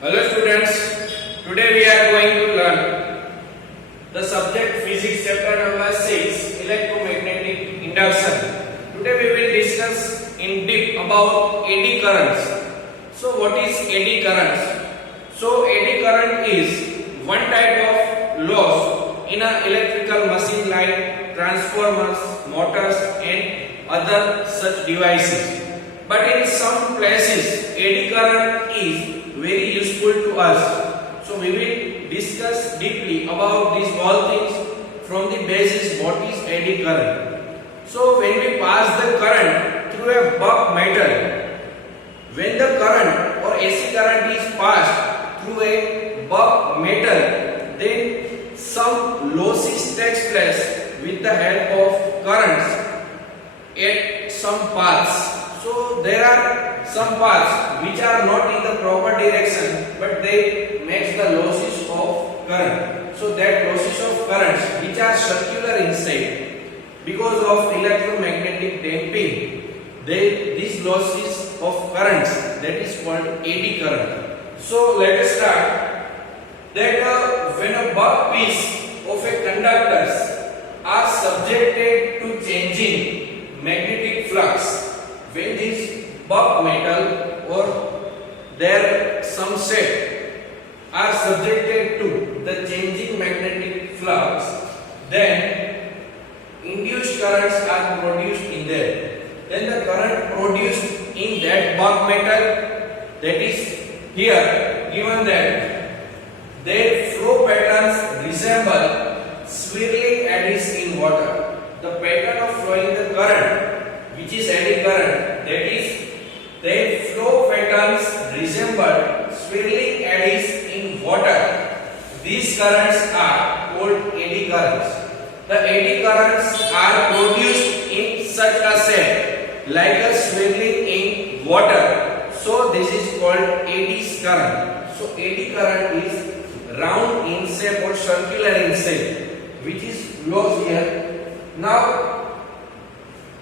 Hello students, today we are going to learn the subject physics chapter number 6 electromagnetic induction. Today we will discuss in deep about eddy currents. So what is eddy currents? So eddy current is one type of loss in an electrical machine like transformers, motors and other such devices. But in some places eddy current is very useful to us. So we will discuss deeply about these all things from the basis what is eddy current. So when we pass the current through a buck metal, when the current or AC current is passed through a buck metal, then some losses takes place with the help of currents at some paths. So there are some paths which are not in the proper direction, but they make the losses of current. So that losses of currents which are circular in shape because of electromagnetic damping, these losses of currents, that is called eddy current. So let us start that when a buck piece of a conductors are subjected to changing magnetic flux, when this buck metal or their some shape are subjected to the changing magnetic flux, then induced currents are produced in there. Then the current produced in that buck metal, that is here given that their flow patterns resemble swirling eddies in water. The pattern of flowing the current, which is eddy current, that is their flow patterns resemble swirling eddies in water. These currents are called eddy currents. The eddy currents are produced in such a shape like a swirling in water. So this is called eddy current. So eddy current is round in shape or circular in shape, which is lost here. Now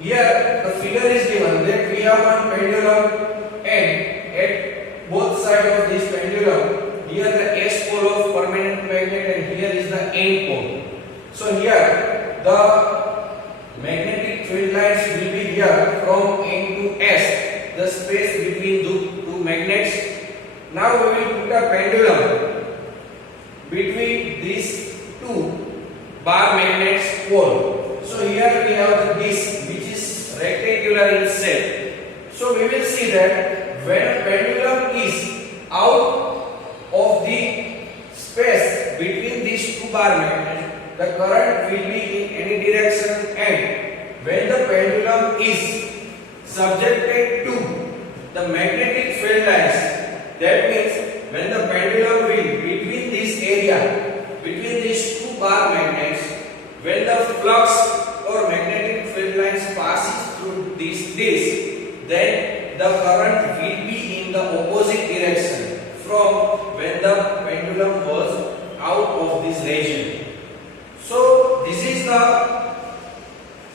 here the figure is given that we have one pendulum and at both sides of this pendulum, here the S pole of permanent magnet and here is the N pole. So here the magnetic field lines will be here from N to S, the space between two magnets. Now we will put a pendulum between these two bar magnets pole. So here we have the disc which is rectangular in shape. So we will see that when a pendulum is out of the space between these two bar magnets, the current will be in any direction, and when the pendulum is subjected to the magnetic field lines, that means when the pendulum will between this area, between these two bar magnets, when the flux or magnetic field lines passes through this disc, then the current will be in the opposite direction from when the pendulum was out of this region. So this is the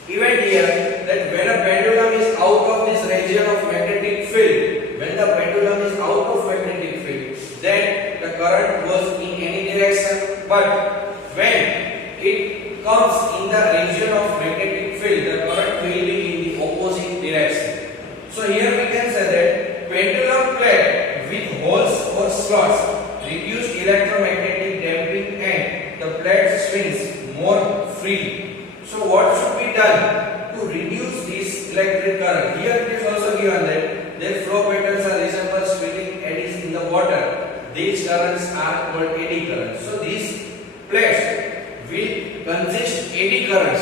event here, that when a pendulum is out of this region of magnetic field, when the pendulum is out of magnetic field, then the current goes in any direction, but when it comes in the region of magnetic field, the current will be in the opposite direction. So here we can say that pendulum plate with holes or slots reduce electromagnetic damping and the plate swings more freely. So what should be done to reduce this electric current? Here it is also given that their flow patterns are resemble swirling eddies in the water. These currents are called eddy currents. So these plates will consist eddy currents,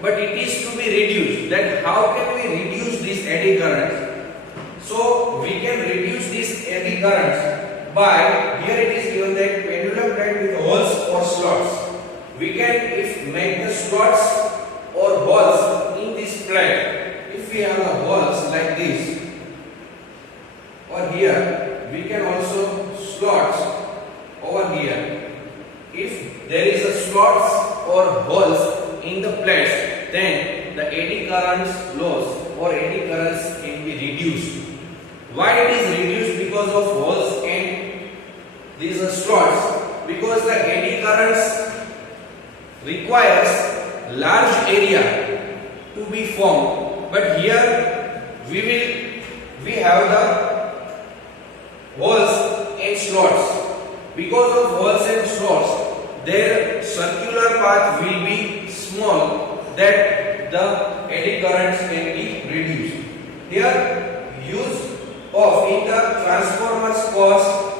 but it is to be reduced. That how can we reduce these eddy currents? So we can reduce these eddy currents by, here it is given that pendulum plate with holes or slots. We can make the slots or holes in this plate. If we have a holes like this, or here we can also slots over here. If there is a slots or holes in the plates, then the eddy currents loss or eddy currents can be reduced. Why it is reduced? Because of holes and these slots, because the eddy currents requires large area to be formed, but here we have the holes and slots. Because of holes and slots, their circular path will be small, that the eddy currents can be reduced. Here use of in the transformers cause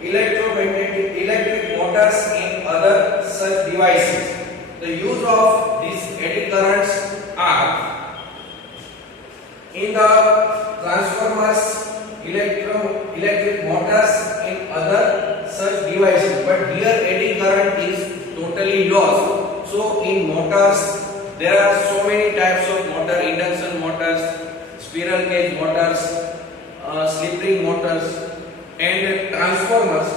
electric motors and other such devices. The use of these eddy currents are in the transformers, electric motors and other such devices. But here eddy current is totally lost. So in motors there are so many types of motor: induction motors, spiral cage motors, slip ring motors and transformers.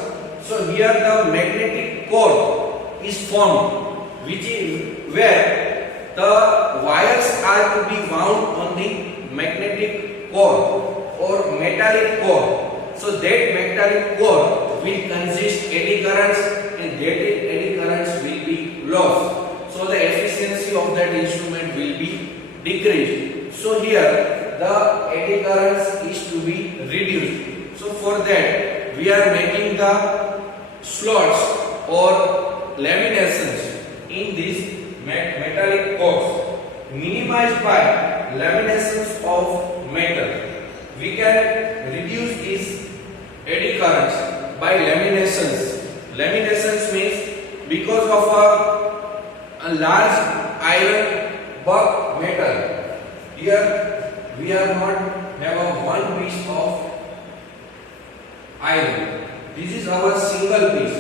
So here the magnetic core is formed, which is where the wires are to be wound on the magnetic core or metallic core. So that metallic core will consist eddy currents, and that eddy currents will be lost. So the efficiency of that instrument will be decreased. So here the eddy currents is to be reduced. So for that we are making the slots or laminations in these metallic cores, minimized by laminations of metal. We can reduce these eddy currents by laminations. Laminations means because of a large iron buck metal. Here we are not have one piece of iron. This is our single piece.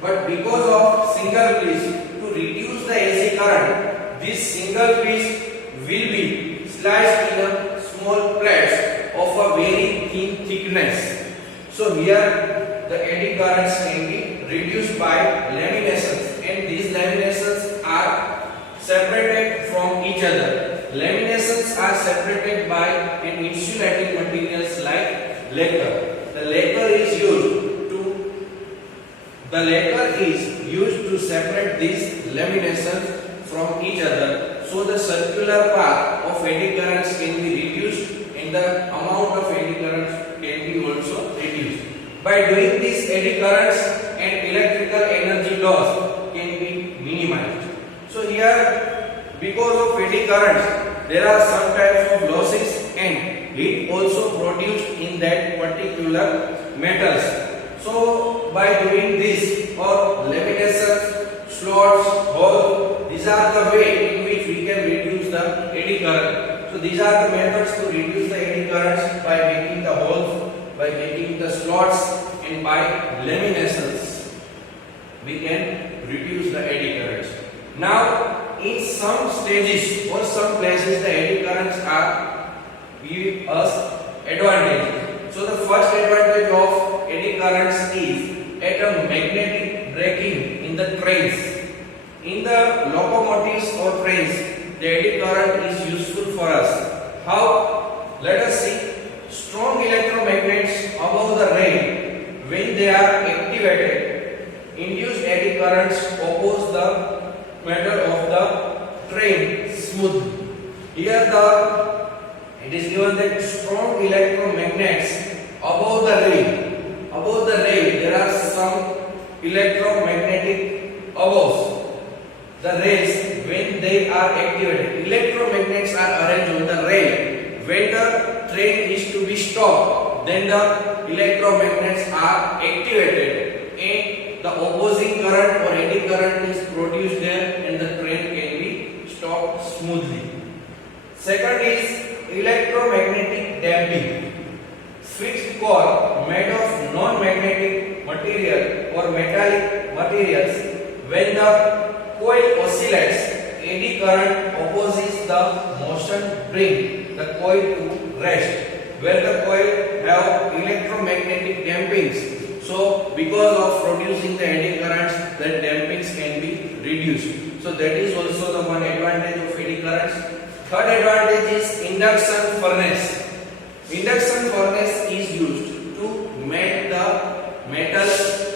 But because of single piece, to reduce the AC current, this single piece will be sliced in a small plates of a very thin thickness. So here the eddy currents can be reduced by laminations, and these laminations are separated from each other. Laminations are separated by an insulating materials like lacquer. The lacquer is used to separate these laminations from each other, so the circular path of eddy currents can be reduced and the amount of eddy currents can be also reduced. By doing this, eddy currents and electrical energy loss can be minimized. So here, because of eddy currents, there are some types of losses and heat also produced in that particular metals. So by doing this, or laminations, slots, holes, these are the way in which we can reduce the eddy current. So these are the methods to reduce the eddy currents: by making the holes, by making the slots, and by laminations. We can reduce the eddy currents. Now, in some stages or some places, the eddy currents are give us advantage. So the first advantage of eddy currents is at a magnetic braking in the trains. In the locomotives or trains, the eddy current is useful for us. How? Let us see. Strong electromagnets above the rail, when they are activated, induce eddy currents oppose the metal of the train smoothly. Here it is given that strong electromagnets above the rail. Above the rail there are some electromagnetic above the rails. When they are activated, electromagnets are arranged on the rail. When the train is to be stopped, then the electromagnets are activated and the opposing current or eddy current is produced there, and the train can be stopped smoothly. Second is electromagnetic damping. Fixed core made of non-magnetic material or metallic materials, when the coil oscillates, eddy current opposes the motion, bring the coil to rest. Where the coil have electromagnetic dampings, so because of producing the eddy currents, the dampings can be reduced. So that is also the one advantage of eddy currents. Third advantage is induction furnace. Induction furnace is used to melt the metals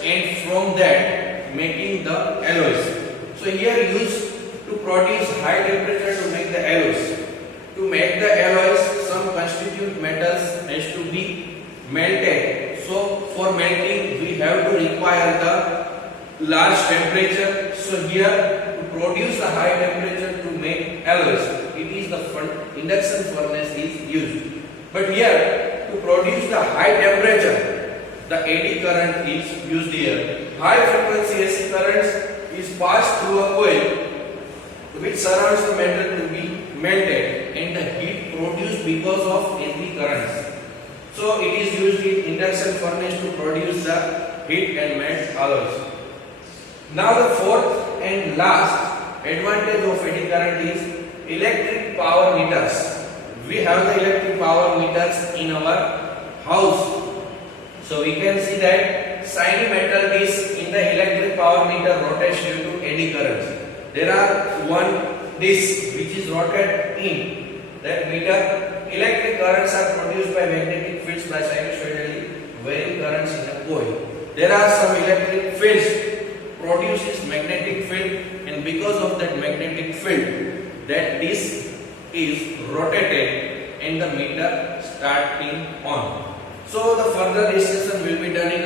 from that making the alloys. So here used to produce high temperature to make the alloys. To make the alloys, some constituent metals has to be melted. So for melting we have to require the large temperature. So here to produce the high temperature to make alloys, it is the induction furnace is used. But here to produce the high temperature, the eddy current is used here. High frequency AC currents is passed through a coil which surrounds the metal to be melted, and the heat produced because of eddy currents. So it is used in induction furnace to produce the heat and melt alloys. Now the fourth and last advantage of eddy current is electric power meters. We have the electric power meters in our house. So we can see that shiny metal disc in the electric power meter rotates due to eddy currents. There are one disc which is rotated in that meter. Electric currents are produced by magnetic fields by sinusoidally varying currents in a coil. There are some electric fields produces magnetic field, and because of that magnetic field, that disc is rotated and the meter starting on. So the further discussion will be done in